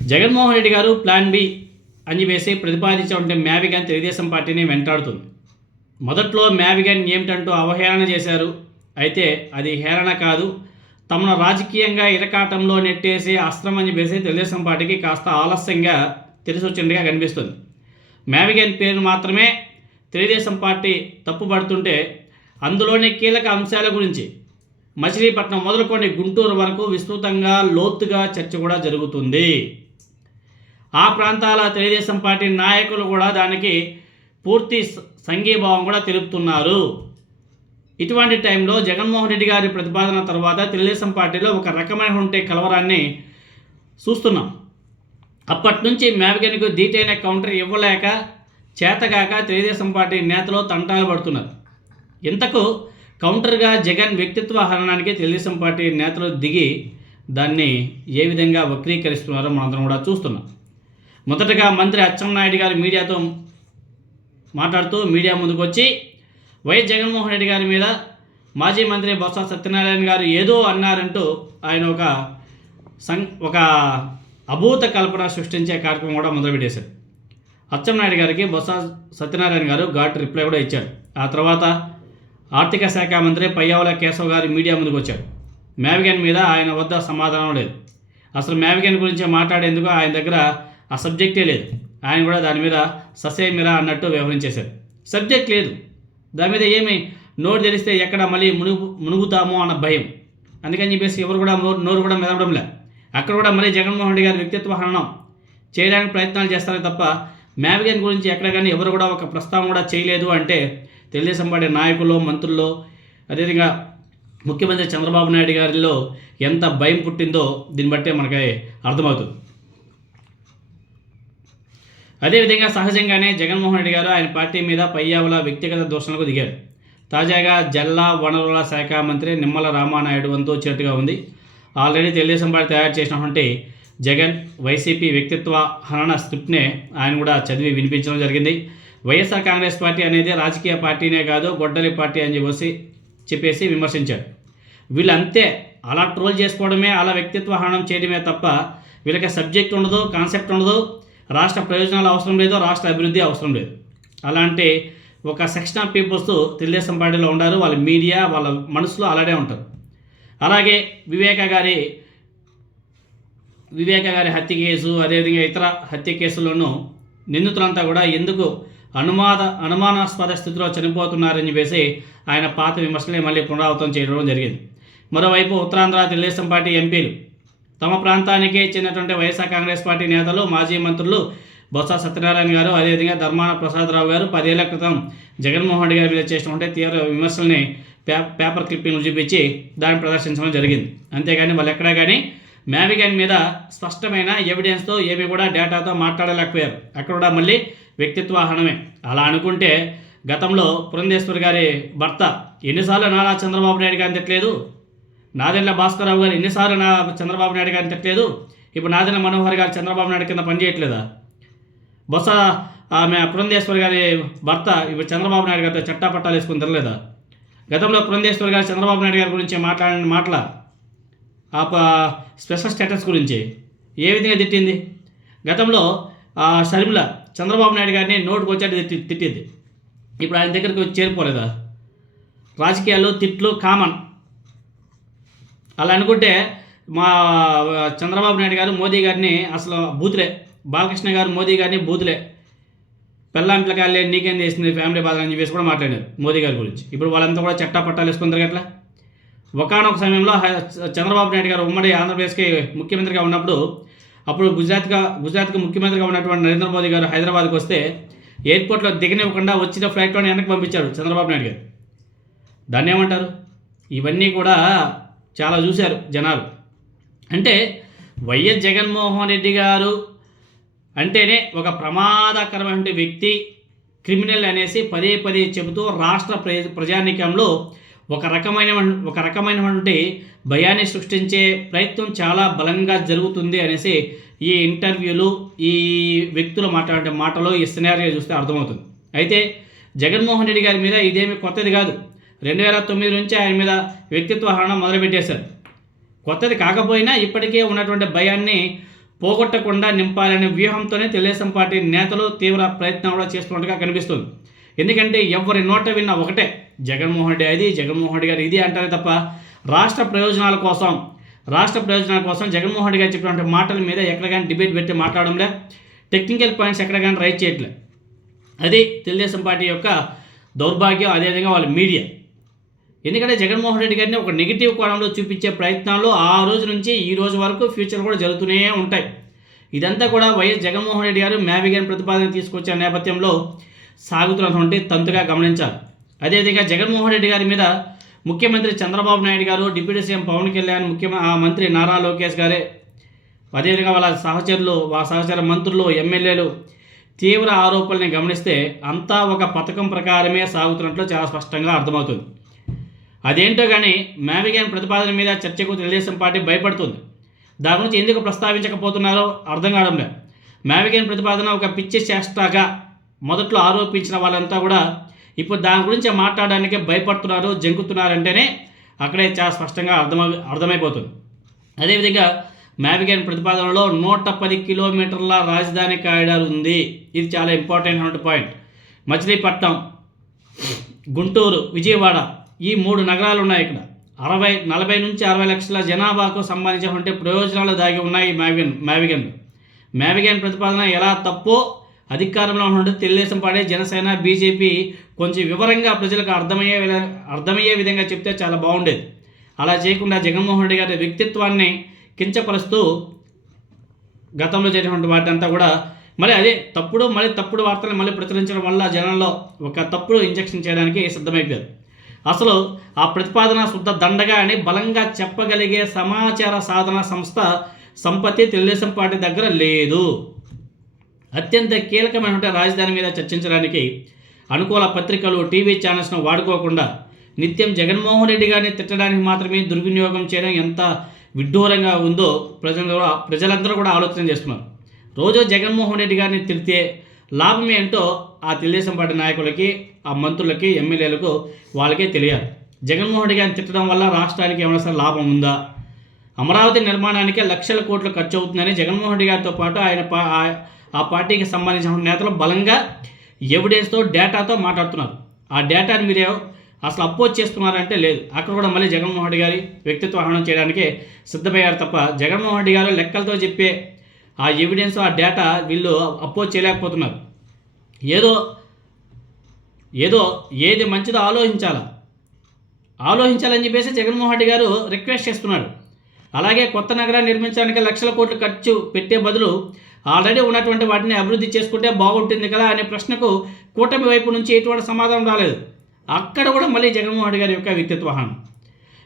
జగన్మోహన్ రెడ్డి గారు plan B అని వేసి ప్రతిపాదించినటువంటి మ్యావిగన్ తెలుగుదేశం పార్టీని వెంటాడుతుంది. మొదట్లో మ్యావిగన్ ఏమిటంటూ అవహేళన చేశారు. అయితే అది హేళన కాదు, తమను రాజకీయంగా ఇరకాటంలో నెట్టేసి అస్త్రం అని వేసి తెలుగుదేశం పార్టీకి కాస్త ఆలస్యంగా తెలిసొచ్చినట్టుగా కనిపిస్తుంది. మ్యావిగన్ పేరు మాత్రమే తెలుగుదేశం పార్టీ తప్పుపడుతుంటే అందులోని కీలక అంశాల గురించి మచిలీపట్నం మొదలుకొని గుంటూరు వరకు విస్తృతంగా లోతుగా చర్చ కూడా జరుగుతుంది. ఆ ప్రాంతాల తెలుగుదేశం పార్టీ నాయకులు కూడా దానికి పూర్తి సంఘీభావం కూడా తెలుపుతున్నారు. ఇటువంటి టైంలో జగన్మోహన్ రెడ్డి గారి ప్రతిపాదన తర్వాత తెలుగుదేశం పార్టీలో ఒక రకమైనటువంటి కలవరాన్ని చూస్తున్నాం. అప్పటి నుంచి మ్యావిగన్కు ధీటైన కౌంటర్ ఇవ్వలేక చేతగాక తెలుగుదేశం పార్టీ నేతలు తంటాలు పడుతున్నారు. ఇంతకు కౌంటర్గా జగన్ వ్యక్తిత్వ హరణానికి తెలుగుదేశం పార్టీ నేతలు దిగి దాన్ని ఏ విధంగా వక్రీకరిస్తున్నారో మనందరం కూడా చూస్తున్నాం. మొదటగా మంత్రి అచ్చెన్నాయుడు గారు మీడియాతో మాట్లాడుతూ మీడియా ముందుకు వచ్చి వైఎస్ జగన్మోహన్ రెడ్డి గారి మీద మాజీ మంత్రి బొత్స సత్యనారాయణ గారు ఏదో అన్నారంటూ ఆయన ఒక అభూత కల్పన సృష్టించే కార్యక్రమం కూడా మొదలుపెట్టేశారు. అచ్చెన్నాయుడు గారికి బొత్స సత్యనారాయణ గారు ఘాటు రిప్లై కూడా ఇచ్చారు. ఆ తర్వాత ఆర్థిక శాఖ మంత్రి పయ్యావుల కేశవ్ గారు మీడియా ముందుకు వచ్చారు. మ్యావిగన్ మీద ఆయన వద్ద సమాధానం లేదు. అసలు మ్యావిగన్ గురించి మాట్లాడేందుకు ఆయన దగ్గర ఆ సబ్జెక్టే లేదు. ఆయన కూడా దాని మీద ససేమిరా అన్నట్టు వ్యవహరించేశారు. సబ్జెక్ట్ లేదు, దాని మీద ఏమి నోరు తెలిస్తే ఎక్కడ మళ్ళీ మునుగుతామో అన్న భయం. అందుకని చెప్పేసి ఎవరు కూడా నోరు కూడా మెదవడం లే. అక్కడ కూడా మళ్ళీ జగన్మోహన్ రెడ్డి గారి వ్యక్తిత్వ హననం చేయడానికి ప్రయత్నాలు చేస్తారే తప్ప మ్యావిగన్ గురించి ఎక్కడ కానీ ఎవరు కూడా ఒక ప్రస్తావన కూడా చేయలేదు అంటే తెలుగుదేశం పార్టీ నాయకులు, మంత్రుల్లో, అదేవిధంగా ముఖ్యమంత్రి చంద్రబాబు నాయుడు గారిలో ఎంత భయం పుట్టిందో దీన్ని బట్టే మనకి అర్థమవుతుంది. అదేవిధంగా సహజంగానే జగన్మోహన్ రెడ్డి గారు ఆయన పార్టీ మీద పయ్యావుల వ్యక్తిగత దూషణలకు దిగారు. తాజాగా జల వనరుల శాఖ మంత్రి నిమ్మల రామానాయుడు వంతు వచ్చినట్టుగా ఉంది. ఆల్రెడీ తెలుగుదేశం పార్టీ తయారు చేసినటువంటి జగన్ వైసీపీ వ్యక్తిత్వ హనన స్క్రిప్ట్నే ఆయన కూడా చదివి వినిపించడం జరిగింది. వైఎస్ఆర్ కాంగ్రెస్ పార్టీ అనేది రాజకీయ పార్టీనే కాదు, గొడ్డలి పార్టీ అని చెప్పేసి విమర్శించారు. వీళ్ళంతే అలా ట్రోల్ చేసుకోవడమే, అలా వ్యక్తిత్వ హననం చేయడమే తప్ప వీళ్ళకి సబ్జెక్ట్ ఉండదు, కాన్సెప్ట్ ఉండదు, రాష్ట్ర ప్రయోజనాలు అవసరం లేదు, రాష్ట్ర అభివృద్ధి అవసరం లేదు. అలాంటి ఒక సెక్షన్ ఆఫ్ పీపుల్స్ తెలుగుదేశం పార్టీలో ఉన్నారు. వాళ్ళ మీడియా వాళ్ళ మనసులో అలాగే ఉంటారు. అలాగే వివేక గారి హత్య కేసు, అదేవిధంగా ఇతర హత్య కేసుల్లోనూ నిందితులంతా కూడా ఎందుకు అనుమానాస్పద స్థితిలో చనిపోతున్నారని చెప్పేసి ఆయన పాత విమర్శలే మళ్ళీ పునరావృతం చేయడం జరిగింది. మరోవైపు ఉత్తరాంధ్ర తెలుగుదేశం పార్టీ ఎంపీలు తమ ప్రాంతానికే చెందినటువంటి వైఎస్ఆర్ కాంగ్రెస్ పార్టీ నేతలు, మాజీ మంత్రులు బొత్స సత్యనారాయణ గారు, అదేవిధంగా ధర్మాన ప్రసాదరావు గారు 10 ఏళ్ల క్రితం జగన్మోహన్ రెడ్డి గారి మీద చేసినటువంటి తీవ్ర విమర్శల్ని పేపర్ క్లిప్పింగ్లు చూపించి దాన్ని ప్రదర్శించడం జరిగింది. అంతేగాని వాళ్ళు ఎక్కడా కానీ మ్యావిగన్ మీద స్పష్టమైన ఎవిడెన్స్తో ఏమి కూడా డేటాతో మాట్లాడలేకపోయారు. అక్కడ కూడా మళ్ళీ వ్యక్తిత్వ హనమే. అలా అనుకుంటే గతంలో పురంధేశ్వరి గారి భర్త ఎన్నిసార్లు నారా చంద్రబాబు నాయుడు గారిని తిట్టలేదు, నాదెండ్ల భాస్కరరావు గారు ఎన్నిసార్లు చంద్రబాబు నాయుడు గారిని తిట్టలేదు, ఇప్పుడు నాదెండ్ల మనోహర్ గారు చంద్రబాబు నాయుడు కింద పనిచేయట్లేదా? బొత్స ఆమె పురంధేశ్వరి గారి భర్త ఇప్పుడు చంద్రబాబు నాయుడు గారితో చట్టాపట్టాలు వేసుకుని తిరగలేదా? గతంలో పురంధేశ్వరి గారు చంద్రబాబు నాయుడు గారి గురించి మాట్లాడిన మాటల స్పెషల్ స్టేటస్ గురించి ఏ విధంగా తిట్టింది? గతంలో షర్మిల చంద్రబాబు నాయుడు గారిని నోటుకు వచ్చేట్టు తిట్టింది. ఇప్పుడు ఆయన దగ్గరికి వచ్చి చేరిపోలేదా? రాజకీయాల్లో తిట్లు కామన్. అలా అనుకుంటే మా చంద్రబాబు నాయుడు గారు మోదీ గారిని అసలు బూతులే, బాలకృష్ణ గారు మోదీ గారిని బూతులే, పెళ్ళాం పిల్లకాయలే నీకేం చేసింది ఫ్యామిలీ బాధ అని చెప్పేసి కూడా మాట్లాడారు మోదీ గారి గురించి. ఇప్పుడు వాళ్ళంతా కూడా చట్టా పట్టాలు వేసుకుంటారు అట్లా. ఒకనొక సమయంలో చంద్రబాబు నాయుడు గారు ఉమ్మడి ఆంధ్రప్రదేశ్కి ముఖ్యమంత్రిగా ఉన్నప్పుడు అప్పుడు గుజరాత్కి ముఖ్యమంత్రిగా ఉన్నటువంటి నరేంద్ర మోదీ గారు హైదరాబాద్కి వస్తే ఎయిర్పోర్ట్లో దిగనివ్వకుండా వచ్చిన ఫ్లైట్లోనే వెనక్కి పంపించాడు చంద్రబాబు నాయుడు గారు. దాన్ని ఏమంటారు? ఇవన్నీ కూడా చాలా చూశారు జనాలు. అంటే వైఎస్ జగన్మోహన్ రెడ్డి గారు అంటేనే ఒక ప్రమాదకరమైన వ్యక్తి, క్రిమినల్ అనేసి పదే పదే చెబుతూ రాష్ట్ర ప్రజానీకంలో ఒక రకమైనటువంటి భయాన్ని సృష్టించే ప్రయత్నం చాలా బలంగా జరుగుతుంది అనేసి ఈ ఇంటర్వ్యూలు, ఈ వ్యక్తులు మాట్లాడే మాటలు, ఈ సినారియో చూస్తే అర్థమవుతుంది. అయితే జగన్మోహన్ రెడ్డి గారి మీద ఇదేమి కొత్తది కాదు. 2009 నుంచి ఆయన మీద వ్యక్తిత్వ హననం మొదలుపెట్టేశారు. కొత్తది కాకపోయినా ఇప్పటికే ఉన్నటువంటి భయాన్ని పోగొట్టకుండా నింపాలనే వ్యూహంతోనే తెలుగుదేశం పార్టీ నేతలు తీవ్ర ప్రయత్నం కూడా చేస్తున్నట్టుగా కనిపిస్తుంది. ఎందుకంటే ఎవరి నోట విన్న ఒకటే, జగన్మోహన్ రెడ్డి అది, జగన్మోహన్ రెడ్డి గారు ఇది అంటారే తప్ప రాష్ట్ర ప్రయోజనాల కోసం జగన్మోహన్ రెడ్డి గారు చెప్పినటువంటి మాటల మీద ఎక్కడ కానీ డిబేట్ పెట్టి మాట్లాడడంలే, టెక్నికల్ పాయింట్స్ ఎక్కడ కానీ రైట్ చేయట్లే. అది తెలుగుదేశం పార్టీ యొక్క దౌర్భాగ్యం, అదేవిధంగా వాళ్ళ మీడియా. ఎందుకంటే జగన్మోహన్ రెడ్డి గారిని ఒక నెగిటివ్ కోణంలో చూపించే ప్రయత్నాలు ఆ రోజు నుంచి ఈ రోజు వరకు ఫ్యూచర్ కూడా జరుగుతూనే ఉంటాయి. ఇదంతా కూడా వైఎస్ జగన్మోహన్ రెడ్డి గారు మ్యావిగన్ ప్రతిపాదన తీసుకొచ్చే నేపథ్యంలో సాగుతున్నటువంటి తంతుగా గమనించాలి. అదేవిధంగా జగన్మోహన్ రెడ్డి గారి మీద ముఖ్యమంత్రి చంద్రబాబు నాయుడు గారు, డిప్యూటీ సీఎం పవన్ కళ్యాణ్, మంత్రి నారా లోకేష్ గారే, అదేవిధంగా వాళ్ళ సహచర మంత్రులు, ఎమ్మెల్యేలు తీవ్ర ఆరోపణల్ని గమనిస్తే అంతా ఒక పథకం ప్రకారమే సాగుతున్నట్లు చాలా స్పష్టంగా అర్థమవుతుంది. అదేంటో కానీ మ్యావిగన్ ప్రతిపాదన మీద చర్చకు తెలుగుదేశం పార్టీ భయపడుతుంది. దాని గురించి ఎందుకు ప్రస్తావించకపోతున్నారో అర్థం కావడం లేదు. మ్యావిగన్ ప్రతిపాదన ఒక పిచ్చి చేష్టగా మొదట్లో ఆరోపించిన వాళ్ళంతా కూడా ఇప్పుడు దాని గురించి మాట్లాడడానికి భయపడుతున్నారు, జంకుతున్నారంటేనే అక్కడే చాలా స్పష్టంగా అర్థమైపోతుంది. అదేవిధంగా మ్యావిగన్ ప్రతిపాదనలో 110 కిలోమీటర్ల రాజధాని కారిడార్ ఉంది. ఇది చాలా ఇంపార్టెంట్ అయిన పాయింట్. మచిలీపట్నం, గుంటూరు, విజయవాడ ఈ 3 నగరాలు ఉన్నాయి. ఇక్కడ 40 నుంచి 60 లక్షల జనాభాకు సంబంధించినటువంటి ప్రయోజనాలు దాగి ఉన్నాయి మ్యావిగన్ ప్రతిపాదన ఎలా తప్పో అధికారంలో ఉన్నటువంటి తెలుగుదేశం పార్టీ, జనసేన, బీజేపీ కొంచెం వివరంగా ప్రజలకు అర్థమయ్యే విధంగా చెప్తే చాలా బాగుండేది. అలా చేయకుండా జగన్మోహన్ రెడ్డి గారి వ్యక్తిత్వాన్ని కించపరుస్తూ గతంలో చేసినటువంటి వాటింతా కూడా మళ్ళీ తప్పుడు వార్తలు మళ్ళీ ప్రచురించడం వల్ల జనంలో ఒక తప్పుడు ఇంజెక్షన్ చేయడానికి సిద్ధమైపోయారు. అసలు ఆ ప్రతిపాదన శుద్ధ దండగా అని బలంగా చెప్పగలిగే సమాచార సాధన సంస్థ సంపత్తి తెలుగుదేశం పార్టీ దగ్గర లేదు. అత్యంత కీలకమైనటువంటి రాజధాని మీద చర్చించడానికి అనుకూల పత్రికలు, టీవీ ఛానల్స్ను వాడుకోకుండా నిత్యం జగన్మోహన్ రెడ్డి గారిని తిట్టడానికి మాత్రమే దుర్వినియోగం చేయడం ఎంత విడ్డూరంగా ఉందో ప్రజలందరూ కూడా ఆలోచన చేస్తున్నారు. రోజు జగన్మోహన్ రెడ్డి గారిని తిడితే లాభం ఏంటో ఆ తెలుగుదేశం పార్టీ నాయకులకి, ఆ మంత్రులకి, ఎమ్మెల్యేలకు వాళ్ళకే తెలియాలి. జగన్మోహన్ రెడ్డి గారిని తిట్టడం వల్ల రాష్ట్రానికి ఏమైనా లాభం ఉందా? అమరావతి నిర్మాణానికి లక్షల కోట్లు ఖర్చు అవుతుందని జగన్మోహన్ రెడ్డి గారితో పాటు ఆ పార్టీకి సంబంధించిన నేతలు బలంగా ఎవిడెన్స్తో, డేటాతో మాట్లాడుతున్నారు. ఆ డేటాని మీరు అసలు అపోజ్ చేస్తున్నారంటే లేదు. అక్కడ కూడా మళ్ళీ జగన్మోహన్ రెడ్డి గారి వ్యక్తిత్వ హననం చేయడానికి సిద్ధమయ్యారు తప్ప జగన్మోహన్ రెడ్డి గారు లెక్కలతో చెప్పే ఆ ఎవిడెన్స్, ఆ డేటా వీళ్ళు అపోజ్ చేయలేకపోతున్నారు. ఏదో ఏది మంచిదో ఆలోచించాలని చెప్పేసి జగన్మోహన్ రెడ్డి గారు రిక్వెస్ట్ చేస్తున్నాడు. అలాగే కొత్త నగరాన్ని నిర్మించడానికి లక్షల కోట్లు ఖర్చు పెట్టే బదులు ఆల్రెడీ ఉన్నటువంటి వాటిని అభివృద్ధి చేసుకుంటే బాగుంటుంది కదా అనే ప్రశ్నకు కూటమి వైపు నుంచి ఎటువంటి సమాధానం రాలేదు. అక్కడ కూడా మళ్ళీ జగన్మోహన్ రెడ్డి గారి యొక్క వ్యక్తిత్వ హననం.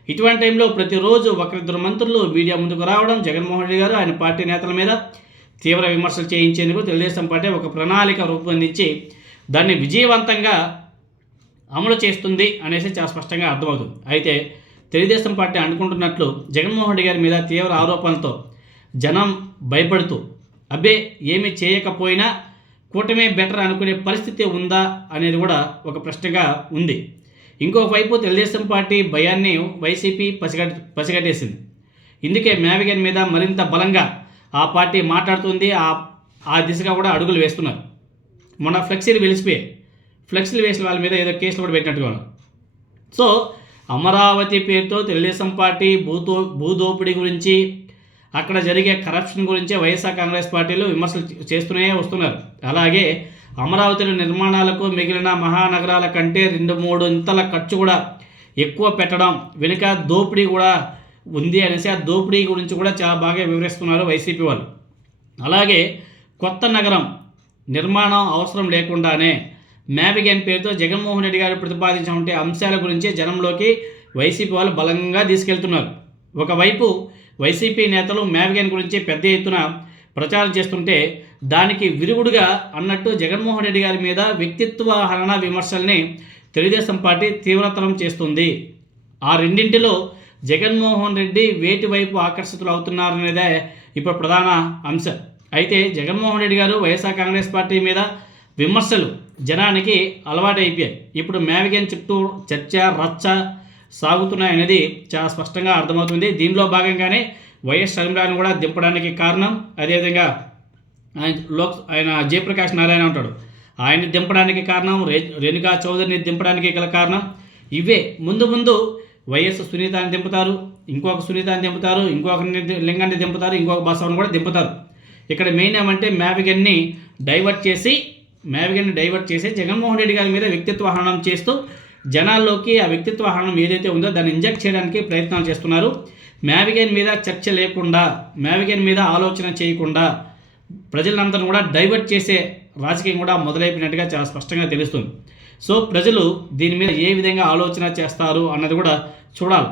ఇటువంటి టైంలో ప్రతిరోజు ఒకరిద్దరు మంత్రులు మీడియా ముందుకు రావడం, జగన్మోహన్ రెడ్డి గారు ఆయన పార్టీ నేతల మీద తీవ్ర విమర్శలు చేయించేందుకు తెలుగుదేశం పార్టీ ఒక ప్రణాళిక రూపొందించి దాన్ని విజయవంతంగా అమలు చేస్తుంది అనేసి చాలా స్పష్టంగా అర్థమవుతుంది. అయితే తెలుగుదేశం పార్టీ అనుకుంటున్నట్లు జగన్మోహన్ రెడ్డి గారి మీద తీవ్ర ఆరోపణలతో జనం భయపడుతూ ఏమీ చేయకపోయినా కూటమే బెటర్ అనుకునే పరిస్థితి ఉందా అనేది కూడా ఒక ప్రశ్నగా ఉంది. ఇంకొక వైపు తెలుగుదేశం పార్టీ భయాన్ని వైసీపీ పసిగట్టేసింది. ఇందుకే మ్యావిగన్ మీద మరింత బలంగా ఆ పార్టీ మాట్లాడుతుంది. ఆ దిశగా కూడా అడుగులు వేస్తున్నారు. మొన్న ఫ్లెక్సీలు వేసిన వాళ్ళ మీద ఏదో కేసులు కూడా పెట్టినట్టుగా ఉన్నారు. సో అమరావతి పేరుతో తెలుగుదేశం పార్టీ భూదోపిడీ గురించి, అక్కడ జరిగే కరప్షన్ గురించే వైఎస్ఆర్ కాంగ్రెస్ పార్టీలు విమర్శలు చేస్తూనే వస్తున్నారు. అలాగే అమరావతిలో నిర్మాణాలకు మిగిలిన మహానగరాల కంటే 2-3 ఇంతల ఖర్చు కూడా ఎక్కువ పెట్టడం వెనుక దోపిడీ కూడా ఉంది అనేసి ఆ దోపిడీ గురించి కూడా చాలా బాగా వివరిస్తున్నారు వైసీపీ వాళ్ళు. అలాగే కొత్త నగరం నిర్మాణం అవసరం లేకుండానే మ్యావిగన్ పేరుతో జగన్మోహన్ రెడ్డి గారు ప్రతిపాదించినటువంటి అంశాల గురించి జనంలోకి వైసీపీ వాళ్ళు బలంగా తీసుకెళ్తున్నారు. ఒకవైపు వైసీపీ నేతలు మ్యావిగన్ గురించి పెద్ద ఎత్తున ప్రచారం చేస్తుంటే దానికి విరుగుడుగా అన్నట్టు జగన్మోహన్ రెడ్డి గారి మీద వ్యక్తిత్వ హనన విమర్శల్ని తెలుగుదేశం పార్టీ తీవ్రతరం చేస్తుంది. ఆ రెండింటిలో జగన్మోహన్ రెడ్డి వేటి వైపు ఆకర్షితులు అవుతున్నారనేదే ఇప్పుడు ప్రధాన అంశం. అయితే జగన్మోహన్ రెడ్డి గారు వైఎస్ఆర్ కాంగ్రెస్ పార్టీ మీద విమర్శలు జనానికి అలవాటైపోయాయి. ఇప్పుడు మ్యావిగన్ చుట్టూ చర్చ రచ్చ సాగుతున్నాయనేది చాలా స్పష్టంగా అర్థమవుతుంది. దీనిలో భాగంగానే వైఎస్ షర్మిలాని కూడా దింపడానికి కారణం, అదేవిధంగా ఆయన జయప్రకాష్ నారాయణ ఉంటాడు, ఆయన్ని దింపడానికి కారణం, రేణుకా చౌదరిని దింపడానికి గల కారణం ఇవే. ముందు ముందు వైఎస్ సునీతాన్ని దింపుతారు, ఇంకొక సునీతాన్ని దింపుతారు, ఇంకొక లింగాన్ని దింపుతారు, ఇంకొక బసవను కూడా దింపుతారు. ఇక్కడ మెయిన్ ఏమంటే మ్యావిగన్ని డైవర్ట్ చేసి జగన్మోహన్ రెడ్డి గారి మీద వ్యక్తిత్వ హననం చేస్తూ జనాల్లోకి ఆ వ్యక్తిత్వ హననం ఏదైతే ఉందో దాన్ని ఇంజెక్ట్ చేయడానికి ప్రయత్నాలు చేస్తున్నారు. మ్యావిగన్ మీద చర్చ లేకుండా, మ్యావిగన్ మీద ఆలోచన చేయకుండా ప్రజలందరూ కూడా డైవర్ట్ చేసే రాజకీయం కూడా మొదలైపోయినట్టుగా చాలా స్పష్టంగా తెలుస్తుంది. సో ప్రజలు దీని మీద ఏ విధంగా ఆలోచన చేస్తారు అన్నది కూడా చూడాలి.